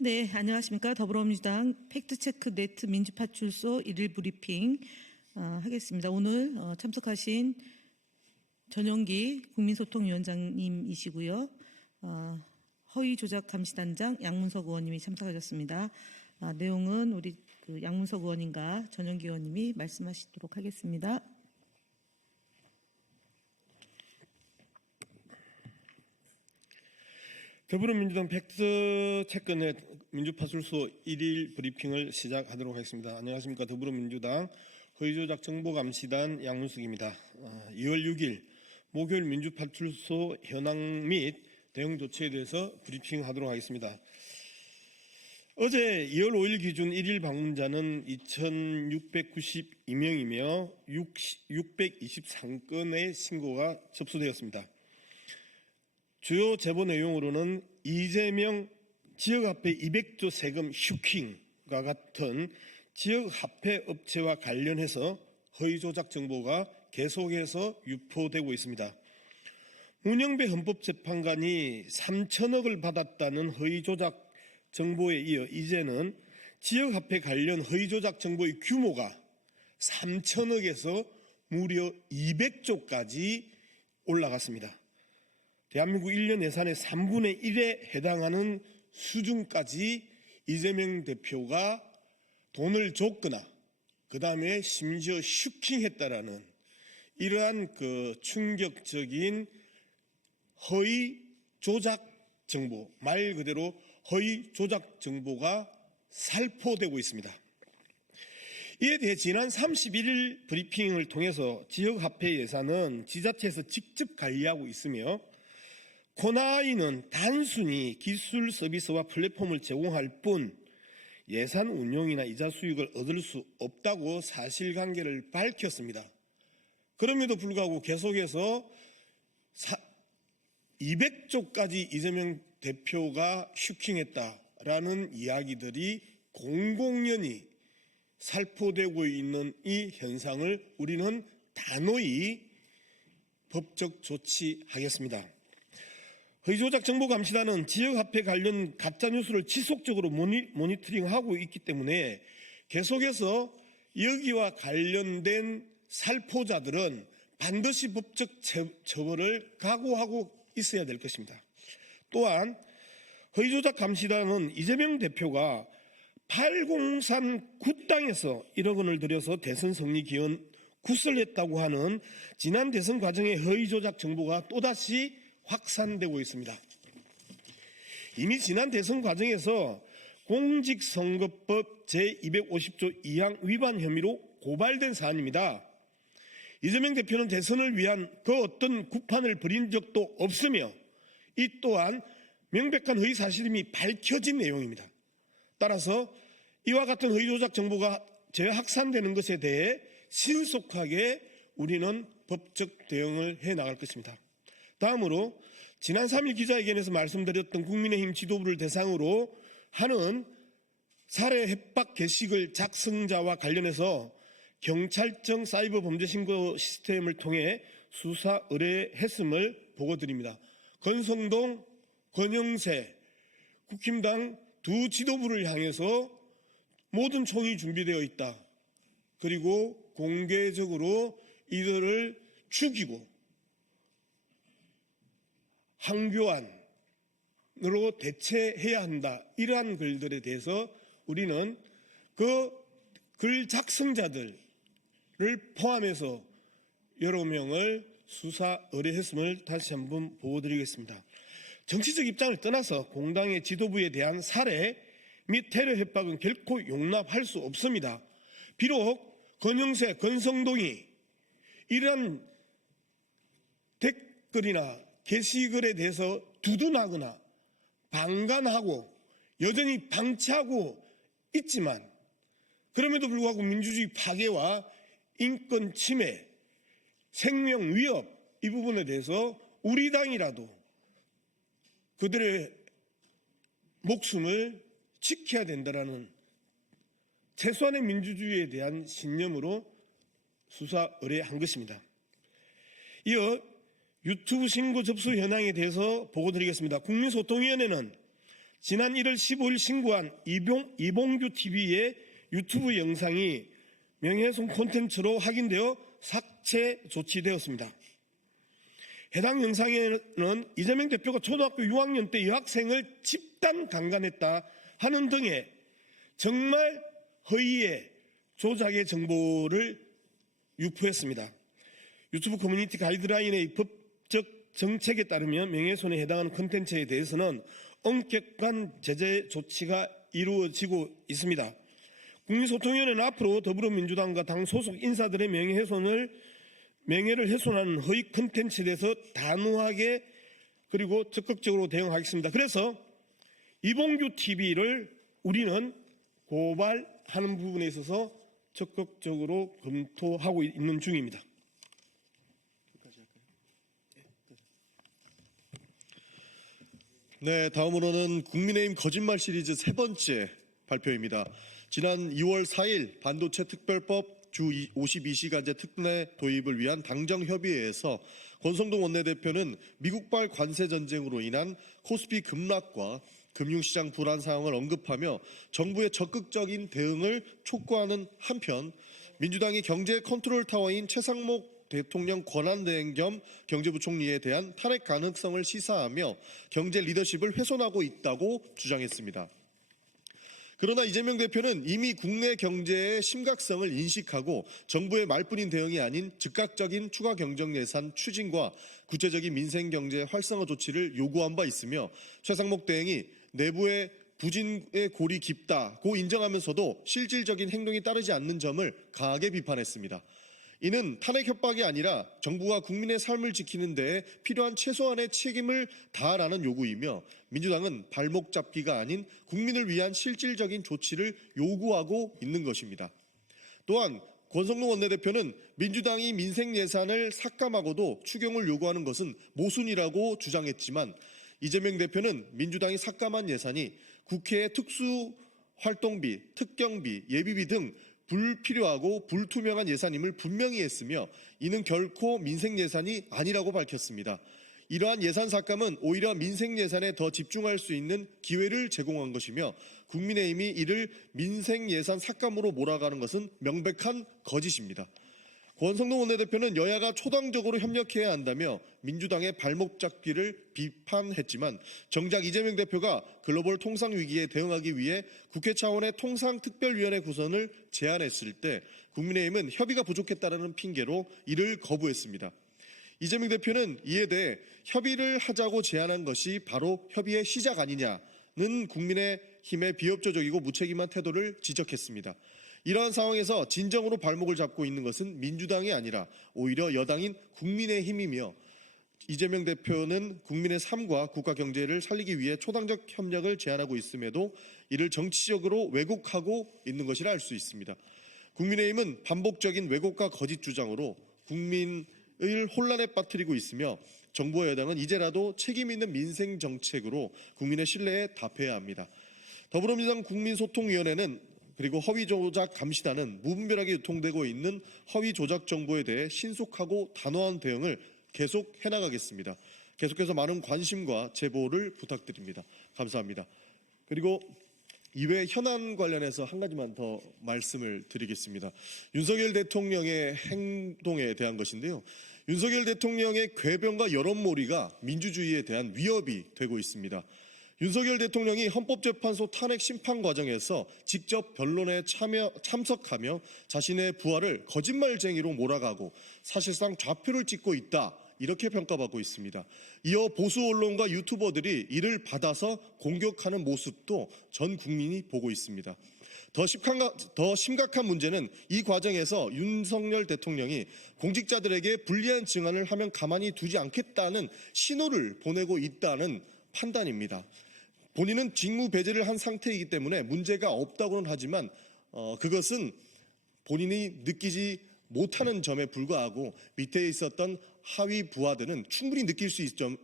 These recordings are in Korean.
네, 안녕하십니까. 더불어민주당 팩트체크 네트 민주파출소 일일 브리핑 어, 하겠습니다. 오늘 어, 참석하신 전용기 국민소통위원장님이시고요. 어, 허위조작 감시단장 양문석 의원님이 참석하셨습니다. 아, 내용은 우리 그 양문석 의원님과 전용기 의원님이 말씀하시도록 하겠습니다. 더불어민주당 팩트 체크넷 민주파출소 1일 브리핑을 시작하도록 하겠습니다. 안녕하십니까. 더불어민주당 허위조작 정보감시단 양문숙입니다. 어, 2월 6일 목요일 민주파출소 현황 및 대응 조치에 대해서 브리핑하도록 하겠습니다. 어제 2월 5일 기준 1일 방문자는 2,692명이며 623건의 신고가 접수되었습니다. 주요 제보 내용으로는 이재명 지역화폐 200조 세금 슈킹과 같은 지역화폐 업체와 관련해서 허위 조작 정보가 계속해서 유포되고 있습니다. 문영배 헌법재판관이 3천억을 받았다는 허위 조작 정보에 이어 이제는 지역화폐 관련 허위 조작 정보의 규모가 3천억에서 무려 200조까지 올라갔습니다. 대한민국 1년 예산의 3분의 1에 해당하는 수준까지 이재명 대표가 돈을 줬거나 그 다음에 심지어 슈킹했다라는 이러한 그 충격적인 허위 조작 정보 말 그대로 허위 조작 정보가 살포되고 있습니다. 이에 대해 지난 31일 브리핑을 통해서 지역화폐 예산은 지자체에서 직접 관리하고 있으며 코나이는 단순히 기술 서비스와 플랫폼을 제공할 뿐 예산 운용이나 이자 수익을 얻을 수 없다고 사실관계를 밝혔습니다. 그럼에도 불구하고 계속해서 200조까지 이재명 대표가 슈킹했다라는 이야기들이 공공연히 살포되고 있는 이 현상을 우리는 단호히 법적 조치하겠습니다. 허위조작 정보감시단은 지역화폐 관련 가짜뉴스를 지속적으로 모니, 모니터링하고 있기 때문에 계속해서 여기와 관련된 살포자들은 반드시 법적 처벌을 각오하고 있어야 될 것입니다. 또한 허위조작 감시단은 이재명 대표가 팔공산 구땅에서 1억 원을 들여서 대선 승리 기원 구설했다고 하는 지난 대선 과정의 허위조작 정보가 또다시 확산되고 있습니다. 이미 지난 대선 과정에서 공직선거법 제250조 2항 위반 혐의로 고발된 사안입니다. 이재명 대표는 대선을 위한 그 어떤 구판을 벌인 적도 없으며 이 또한 명백한 허위 사실임이 밝혀진 내용입니다. 따라서 이와 같은 허위 조작 정보가 재확산되는 것에 대해 신속하게 우리는 법적 대응을 해 나갈 것입니다. 다음으로 지난 3일 기자회견에서 말씀드렸던 국민의힘 지도부를 대상으로 하는 살해 협박 게시글 작성자와 관련해서 경찰청 사이버 범죄 신고 시스템을 통해 수사 의뢰했음을 보고 드립니다. 건성동, 권영세, 국힘당 두 지도부를 향해서 모든 총이 준비되어 있다. 그리고 공개적으로 이들을 죽이고 항교안으로 대체해야 한다. 이러한 글들에 대해서 우리는 그 글 작성자들을 포함해서 여러 명을 수사 의뢰했음을 다시 한번 보고드리겠습니다. 정치적 입장을 떠나서 공당의 지도부에 대한 살해 및 테러 협박은 결코 용납할 수 없습니다. 비록 건영세, 건성동이 이러한 댓글이나 게시글에 대해서 두둔하거나 방관하고 여전히 방치하고 있지만 그럼에도 불구하고 민주주의 파괴와 인권 침해, 생명 위협 이 부분에 대해서 우리 당이라도 그들의 목숨을 지켜야 된다라는 최소한의 민주주의에 대한 신념으로 수사 의뢰한 것입니다. 이어 유튜브 신고 접수 현황에 대해서 보고 드리겠습니다. 국민소통위원회는 지난 1월 15일 신고한 이봉, 이봉규 TV의 유튜브 영상이 명예훼손 콘텐츠로 확인되어 삭제 조치되었습니다. 해당 영상에는 이재명 대표가 초등학교 6학년 때 여학생을 집단 강간했다 하는 등의 정말 허위의 조작의 정보를 유포했습니다. 유튜브 커뮤니티 가이드라인의 법적 정책에 따르면 명예훼손에 해당하는 컨텐츠에 대해서는 엄격한 제재 조치가 이루어지고 있습니다. 국민소통위원회는 앞으로 더불어민주당과 당 소속 인사들의 명예훼손을 명예를 훼손하는 허위 컨텐츠에 대해서 단호하게 그리고 적극적으로 대응하겠습니다. 그래서 이봉규 TV를 우리는 고발하는 부분에 있어서 적극적으로 검토하고 있는 중입니다. 네, 다음으로는 국민의힘 거짓말 시리즈 세 번째 발표입니다. 지난 2월 4일 반도체 특별법 주 52시간제 특례 도입을 위한 당정 협의회에서 권성동 원내대표는 미국발 관세 전쟁으로 인한 코스피 급락과 금융시장 불안 상황을 언급하며 정부의 적극적인 대응을 촉구하는 한편 민주당이 경제 컨트롤 타워인 최상목 대통령 권한대행 겸 경제부 총리에 대한 탄핵 가능성을 시사하며 경제 리더십을 훼손하고 있다고 주장했습니다. 그러나 이재명 대표는 이미 국내 경제의 심각성을 인식하고 정부의 말뿐인 대응이 아닌 즉각적인 추가 경정 예산 추진과 구체적인 민생 경제 활성화 조치를 요구한 바 있으며 최상목 대행이 내부의 부진의 골이 깊다고 인정하면서도 실질적인 행동이 따르지 않는 점을 강하게 비판했습니다. 이는 탄핵 협박이 아니라 정부가 국민의 삶을 지키는 데 필요한 최소한의 책임을 다하라는 요구이며 민주당은 발목 잡기가 아닌 국민을 위한 실질적인 조치를 요구하고 있는 것입니다. 또한 권성동 원내대표는 민주당이 민생 예산을 삭감하고도 추경을 요구하는 것은 모순이라고 주장했지만 이재명 대표는 민주당이 삭감한 예산이 국회의 특수 활동비, 특경비, 예비비 등 불필요하고 불투명한 예산임을 분명히 했으며 이는 결코 민생 예산이 아니라고 밝혔습니다. 이러한 예산 삭감은 오히려 민생 예산에 더 집중할 수 있는 기회를 제공한 것이며 국민의힘이 이를 민생 예산 삭감으로 몰아가는 것은 명백한 거짓입니다. 권성동 원내대표는 여야가 초당적으로 협력해야 한다며 민주당의 발목 잡기를 비판했지만 정작 이재명 대표가 글로벌 통상 위기에 대응하기 위해 국회 차원의 통상특별위원회 구성을 제안했을 때 국민의힘은 협의가 부족했다는 핑계로 이를 거부했습니다. 이재명 대표는 이에 대해 협의를 하자고 제안한 것이 바로 협의의 시작 아니냐는 국민의힘의 비협조적이고 무책임한 태도를 지적했습니다. 이러한 상황에서 진정으로 발목을 잡고 있는 것은 민주당이 아니라 오히려 여당인 국민의힘이며 이재명 대표는 국민의 삶과 국가 경제를 살리기 위해 초당적 협력을 제안하고 있음에도 이를 정치적으로 왜곡하고 있는 것이라 알 수 있습니다. 국민의힘은 반복적인 왜곡과 거짓 주장으로 국민을 혼란에 빠뜨리고 있으며 정부와 여당은 이제라도 책임 있는 민생 정책으로 국민의 신뢰에 답해야 합니다. 더불어민주당 국민소통위원회는 그리고 허위 조작 감시단은 무분별하게 유통되고 있는 허위 조작 정보에 대해 신속하고 단호한 대응을 계속 해나가겠습니다. 계속해서 많은 관심과 제보를 부탁드립니다. 감사합니다. 그리고 이외 현안 관련해서 한 가지만 더 말씀을 드리겠습니다. 윤석열 대통령의 행동에 대한 것인데요. 윤석열 대통령의 궤변과 여론몰이가 민주주의에 대한 위협이 되고 있습니다. 윤석열 대통령이 헌법재판소 탄핵 심판 과정에서 직접 변론에 참여, 참석하며 자신의 부하를 거짓말쟁이로 몰아가고 사실상 좌표를 찍고 있다. 이렇게 평가받고 있습니다. 이어 보수 언론과 유튜버들이 이를 받아서 공격하는 모습도 전 국민이 보고 있습니다. 더 심각한, 더 심각한 문제는 이 과정에서 윤석열 대통령이 공직자들에게 불리한 증언을 하면 가만히 두지 않겠다는 신호를 보내고 있다는 판단입니다. 본인은 직무 배제를 한 상태이기 때문에 문제가 없다고는 하지만 어, 그것은 본인이 느끼지 못하는 점에 불과하고 밑에 있었던 하위 부하들은 충분히 느낄 수, 있, 점,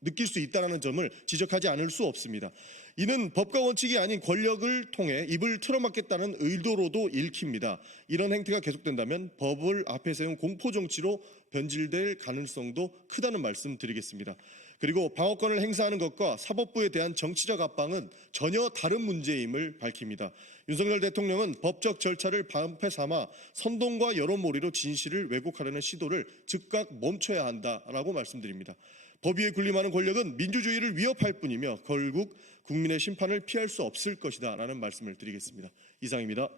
느낄 수 있다는 점을 지적하지 않을 수 없습니다. 이는 법과 원칙이 아닌 권력을 통해 입을 틀어막겠다는 의도로도 읽힙니다. 이런 행태가 계속된다면 법을 앞에 세운 공포 정치로 변질될 가능성도 크다는 말씀 드리겠습니다. 그리고 방어권을 행사하는 것과 사법부에 대한 정치적 압박은 전혀 다른 문제임을 밝힙니다. 윤석열 대통령은 법적 절차를 방패 삼아 선동과 여론몰이로 진실을 왜곡하려는 시도를 즉각 멈춰야 한다라고 말씀드립니다. 법 위에 군림하는 권력은 민주주의를 위협할 뿐이며 결국 국민의 심판을 피할 수 없을 것이다라는 말씀을 드리겠습니다. 이상입니다.